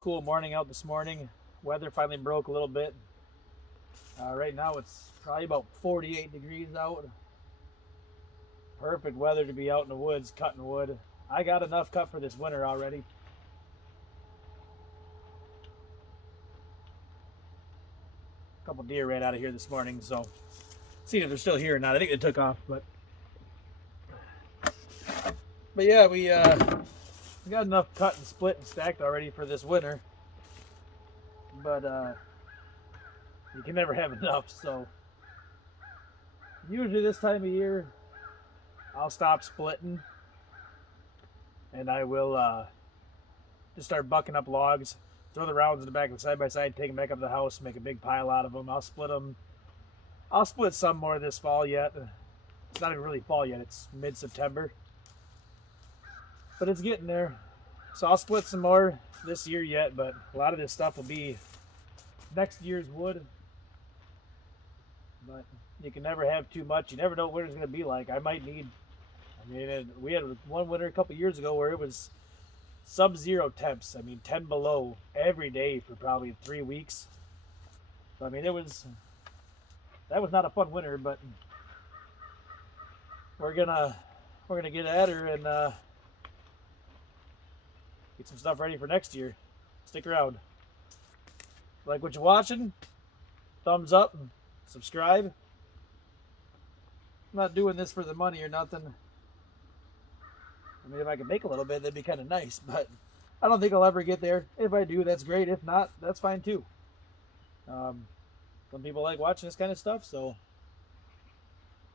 Cool morning out this morning. Weather finally broke a little bit. Right now it's probably about 48 degrees out. Perfect weather to be out in the woods cutting wood. I got enough cut for this winter already. A couple deer ran out of here this morning, so see if they're still here or not. I think they took off, but yeah, we got enough cut and split and stacked already for this winter. But you can never have enough, so usually this time of year I'll stop splitting and I will just start bucking up logs, throw the rounds in the back of the side by side, take them back up to the house, make a big pile out of them. I'll split them. I'll split some more this fall yet. It's not even really fall yet. It's mid-September, but it's getting there. So I'll split some more this year yet, but a lot of this stuff will be next year's wood. But you can never have too much. You never know what winter's going to be like. We had one winter a couple years ago where it was sub-zero temps. 10 below every day for probably 3 weeks. So, that was not a fun winter, but we're gonna get at her and get some stuff ready for next year. Stick around. Like what you're watching? Thumbs up and subscribe. I'm not doing this for the money or nothing. If I could make a little bit, that'd be kind of nice, but I don't think I'll ever get there. If I do, that's great. If not, that's fine too. Some people like watching this kind of stuff, so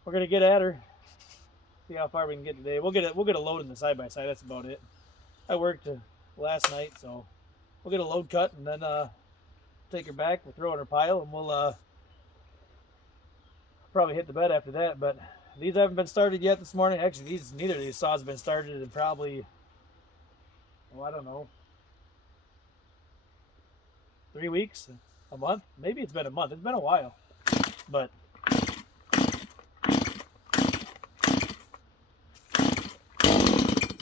we're gonna get at her. See how far we can get today. We'll get a load in the side by side. That's about it. I worked last night, so we'll get a load cut and then take her back. We'll throw her in her pile, and we'll probably hit the bed after that. But these haven't been started yet this morning. Actually, neither of these saws have been started in probably, I don't know, 3 weeks, a month. Maybe it's been a month. It's been a while, but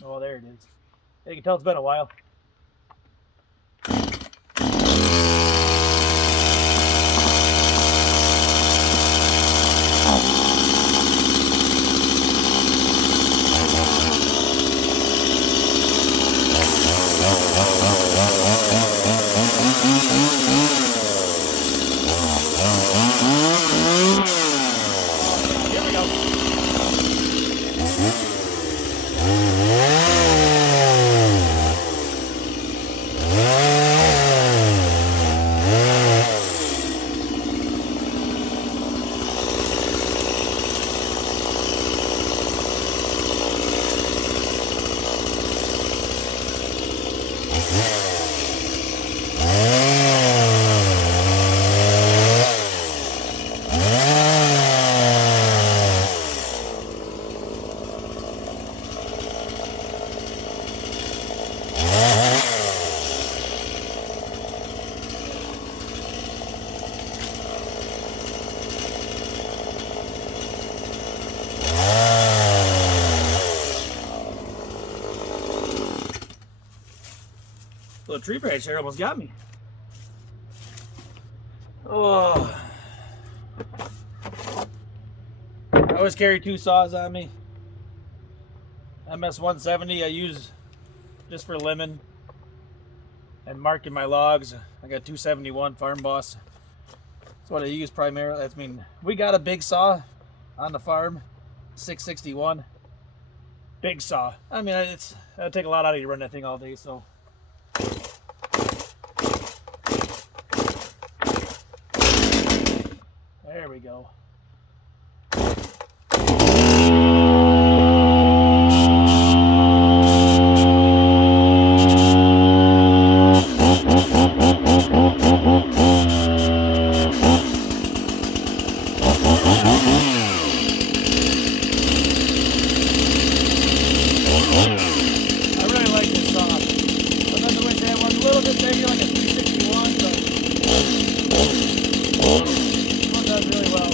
oh, there it is. You can tell it's been a while. Here we go. Little tree branch here almost got me. Oh. I always carry 2 saws on me. MS-170 I use just for limbing and marking my logs. I got 271 Farm Boss. That's what I use primarily. We got a big saw on the farm, 661. Big saw. It'll take a lot out of you to run that thing all day, so. There we go. I really like this saw. Sometimes I wish I had one a little bit bigger, like a 361, but this one does really well.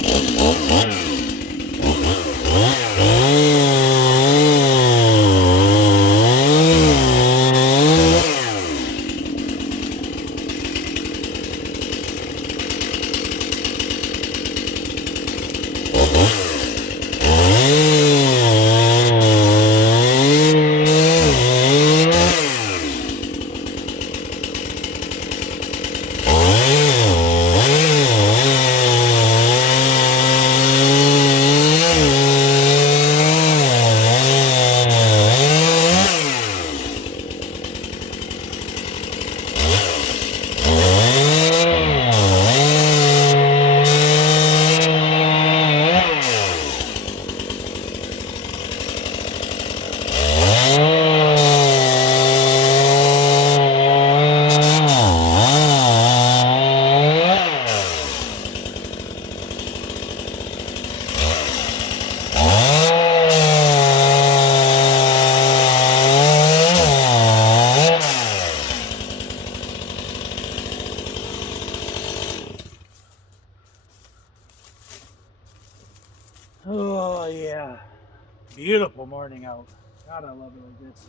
yeah. Beautiful morning out. God, I love it like this.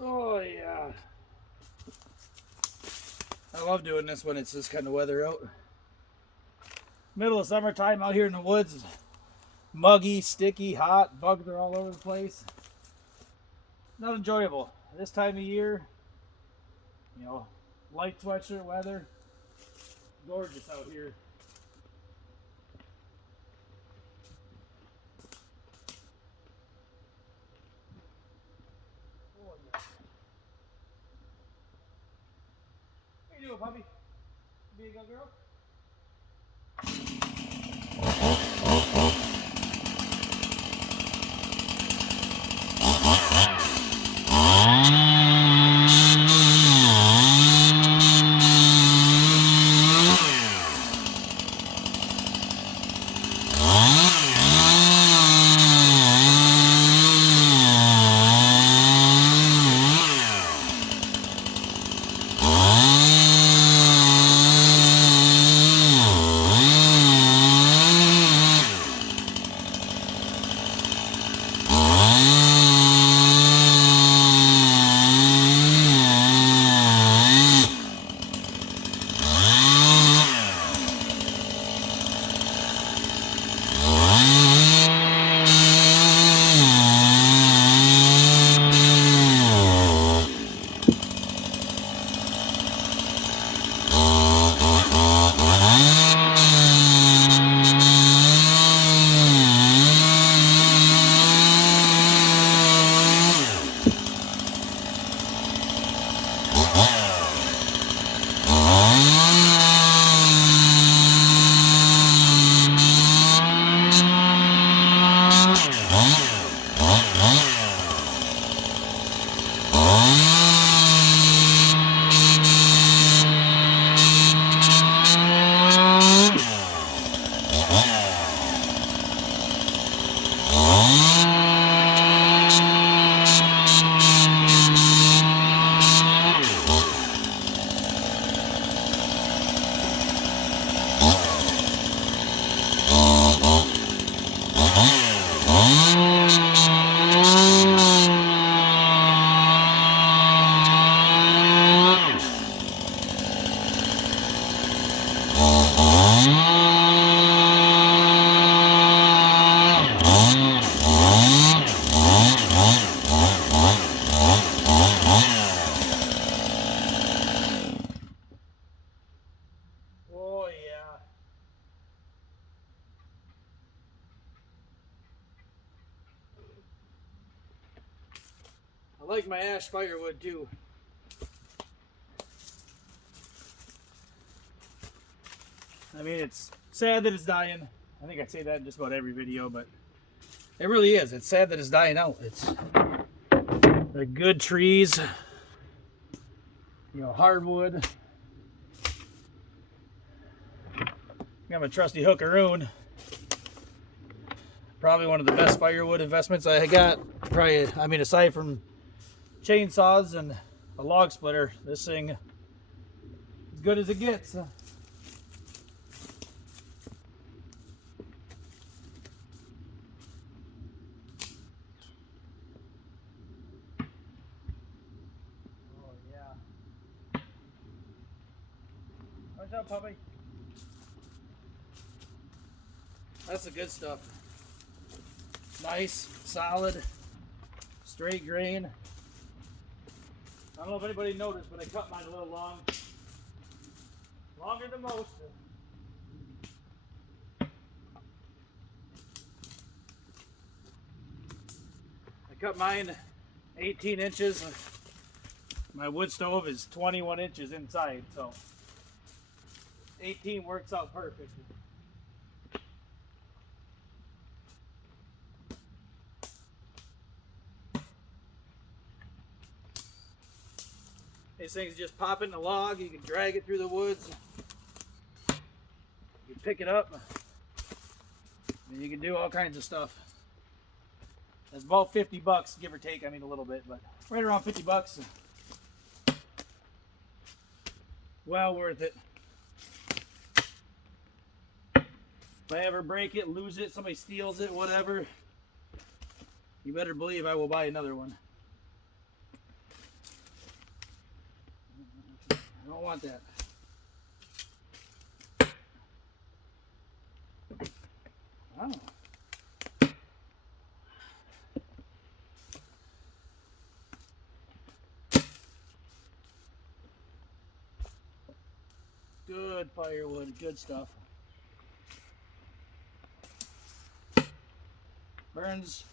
Oh yeah. I love doing this when it's this kind of weather out. Middle of summertime out here in the woods. Muggy, sticky, hot, bugs are all over the place. Not enjoyable. This time of year, you know, light sweatshirt weather. Gorgeous out here. Oh, yeah. What you doing, puppy? Be a good girl? I like my ash firewood too. I mean, it's sad that it's dying. I think I say that in just about every video, but it really is. It's sad that it's dying out. They're good trees, you know, hardwood. Got my trusty hookaroon. Probably one of the best firewood investments I got. Probably, I mean, aside from chainsaws and a log splitter, this thing as good as it gets. Oh yeah. Watch out, puppy. That's the good stuff. Nice, solid, straight grain. I don't know if anybody noticed, but I cut mine a little long. Longer than most. I cut mine 18 inches. My wood stove is 21 inches inside, so 18 works out perfect. These things just pop in the log, you can drag it through the woods, you pick it up, and you can do all kinds of stuff. It's about 50 bucks, give or take, I mean a little bit, but right around 50 bucks. Well worth it. If I ever break it, lose it, somebody steals it, whatever, you better believe I will buy another one. I don't want that. Oh. Good firewood, good stuff. Burns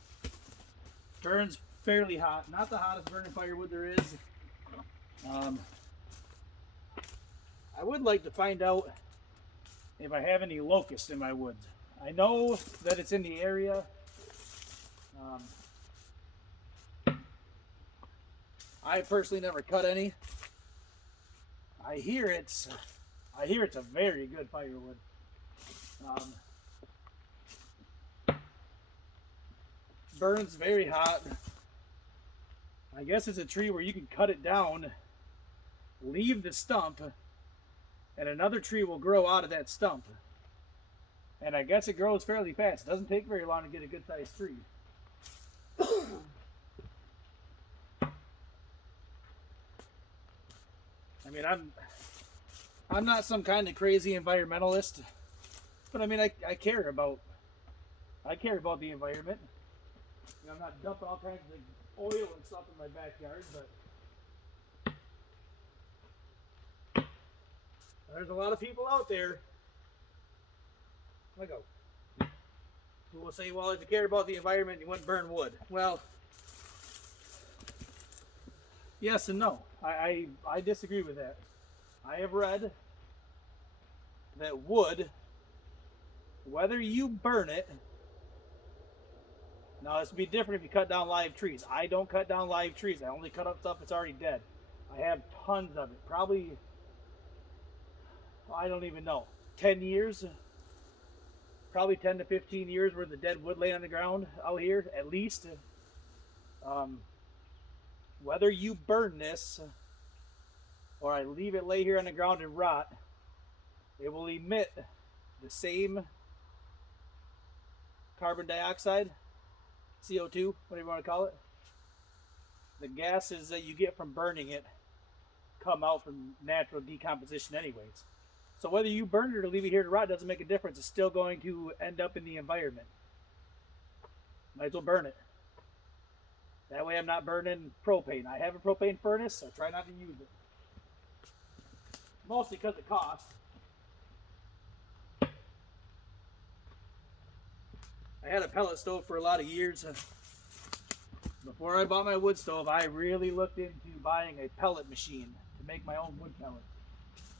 fairly hot. Not the hottest burning firewood there is. I would like to find out if I have any locusts in my woods. I know that it's in the area. I personally never cut any. I hear it's a very good firewood. Burns very hot. I guess it's a tree where you can cut it down, leave the stump, and another tree will grow out of that stump. And I guess it grows fairly fast. It doesn't take very long to get a good sized tree. I mean, I'm not some kind of crazy environmentalist, but I mean, I care about the environment. You know, I'm not dumping all kinds of oil and stuff in my backyard, but there's a lot of people out there who will say, well, if you care about the environment, you wouldn't burn wood. Well, yes and no. I disagree with that. I have read that wood, whether you burn it, now this would be different if you cut down live trees. I don't cut down live trees. I only cut up stuff that's already dead. I have tons of it. Probably, I don't even know, 10 years? Probably 10 to 15 years worth of dead wood laying on the ground out here, at least. Whether you burn this or I leave it lay here on the ground and rot, it will emit the same carbon dioxide, CO2, whatever you want to call it. The gases that you get from burning it come out from natural decomposition anyways. So whether you burn it or leave it here to rot doesn't make a difference. It's still going to end up in the environment. Might as well burn it. That way I'm not burning propane. I have a propane furnace. I try not to use it. Mostly because of cost. I had a pellet stove for a lot of years. Before I bought my wood stove, I really looked into buying a pellet machine to make my own wood pellets.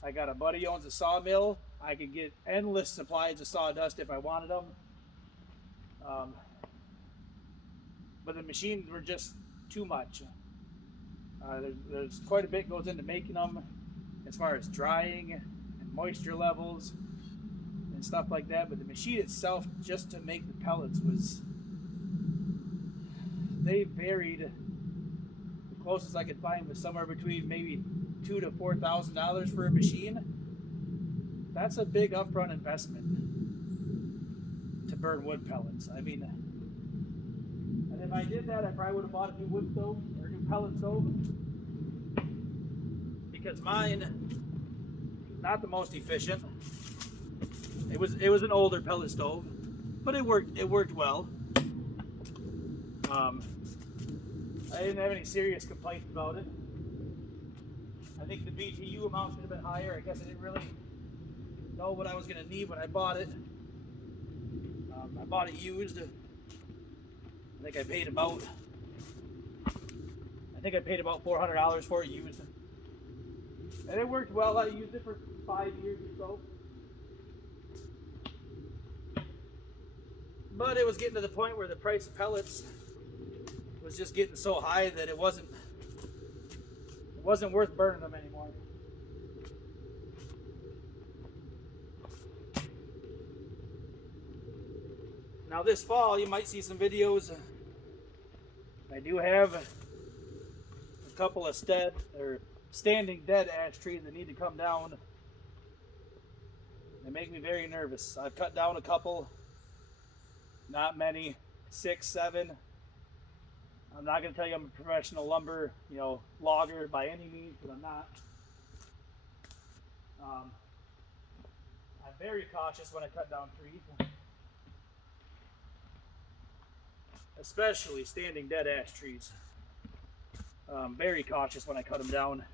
I got a buddy who owns a sawmill. I could get endless supplies of sawdust if I wanted them. But the machines were just too much. There's quite a bit goes into making them as far as drying and moisture levels and stuff like that. But the machine itself, just to make the pellets, they varied. The closest I could find was somewhere between maybe $2,000 to $4,000 for a machine. That's a big upfront investment to burn wood pellets. I mean, and if I did that, I probably would have bought a new wood stove or a new pellet stove, because mine, not the most efficient. It was an older pellet stove, but it worked well. I didn't have any serious complaints about it. I think the BTU amount should have been higher. I guess I didn't really know what I was going to need when I bought it. I bought it used. I think I paid about $400 for it used, and it worked well. I used it for 5 years or so, but it was getting to the point where the price of pellets was just getting so high that it wasn't worth burning them anymore. Now this fall you might see some videos. I do have a couple of standing dead ash trees that need to come down. They make me very nervous. I've cut down a couple, not many, 6, 7. I'm not going to tell you I'm a professional lumber, logger by any means, but I'm not. I'm very cautious when I cut down trees, especially standing dead ash trees. Very cautious when I cut them down.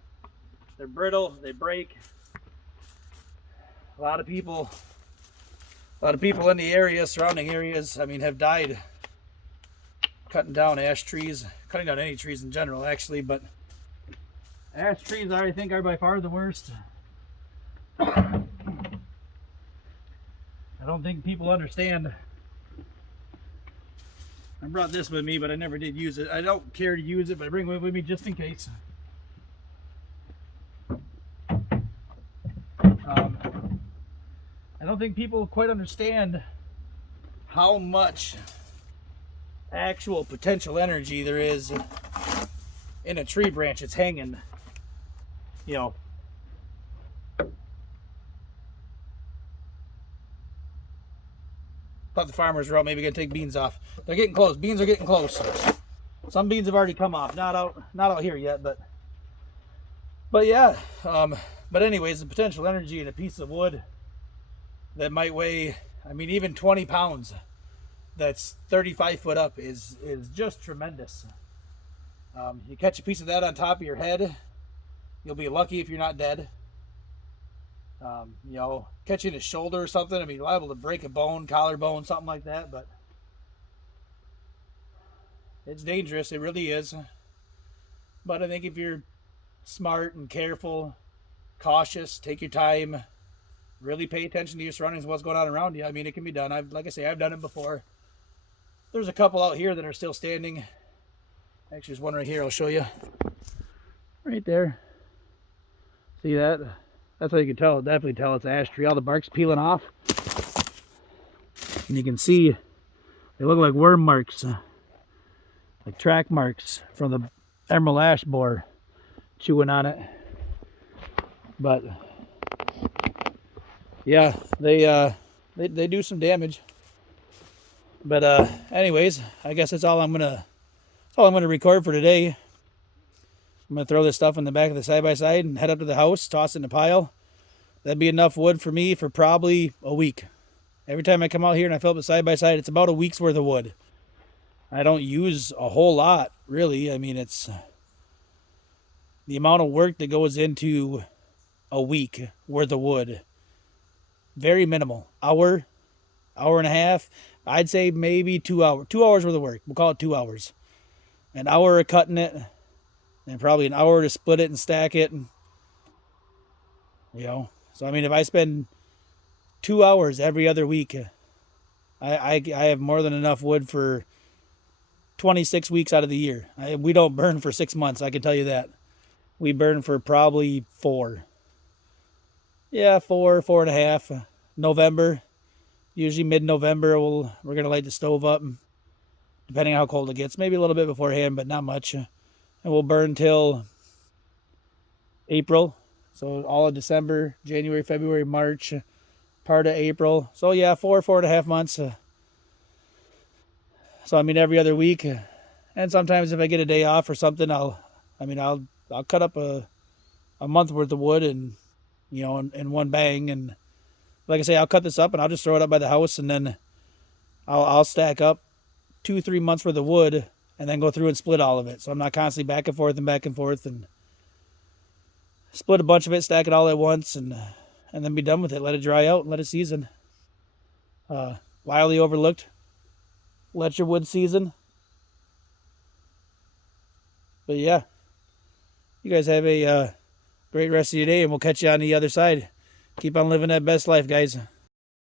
They're brittle, they break. A lot of people in the area, surrounding areas, have died cutting down ash trees, cutting down any trees in general, actually, but ash trees, I think, are by far the worst. I don't think people understand. I brought this with me, but I never did use it. I don't care to use it, but I bring it with me just in case. I don't think people quite understand how much actual potential energy there is in a tree branch that's hanging, Thought the farmers were out, maybe gonna take beans off. They're getting close. Beans are getting close. Some beans have already come off. Not out here yet, but yeah. But anyways, the potential energy in a piece of wood that might weigh, even 20 pounds, that's 35 foot up is just tremendous. You catch a piece of that on top of your head, you'll be lucky if you're not dead. Catching a shoulder or something, you're liable to break a bone, collarbone, something like that, but it's dangerous. It really is. But I think if you're smart and careful, cautious, take your time, really pay attention to your surroundings and what's going on around you, it can be done. Like I say, I've done it before. There's a couple out here that are still standing. Actually, there's one right here. I'll show you. Right there. See that? That's how you can tell. Definitely tell it's an ash tree. All the bark's peeling off. And you can see they look like worm marks. Like track marks from the emerald ash borer chewing on it. But yeah, they do some damage. But anyways, I guess that's all I'm gonna record for today. I'm gonna throw this stuff in the back of the side-by-side and head up to the house, toss it in a pile. That'd be enough wood for me for probably a week. Every time I come out here and I fill up the side-by-side, it's about a week's worth of wood. I don't use a whole lot, really. It's the amount of work that goes into a week worth of wood. Very minimal. Hour and a half. I'd say maybe 2 hours. 2 hours worth of work. We'll call it 2 hours. an hour of cutting it, and probably an hour to split it and stack it. And, so I mean, if I spend 2 hours every other week, I have more than enough wood for 26 weeks out of the year. We don't burn for 6 months, I can tell you that. We burn for probably 4. Yeah, 4.5. November, usually mid-November, we're gonna light the stove up, depending on how cold it gets. Maybe a little bit beforehand, but not much. And we'll burn till April. So all of December, January, February, March, part of April. So yeah, 4.5 months. So I mean, every other week, and sometimes if I get a day off or something, I'll cut up a month worth of wood and in one bang. And like I say, I'll cut this up and I'll just throw it up by the house, and then I'll stack up 2-3 months worth of wood and then go through and split all of it. So I'm not constantly back and forth and split a bunch of it, stack it all at once, and then be done with it. Let it dry out and let it season. Wildly overlooked. Let your wood season. But yeah, you guys have a great rest of your day, and we'll catch you on the other side. Keep on living that best life, guys.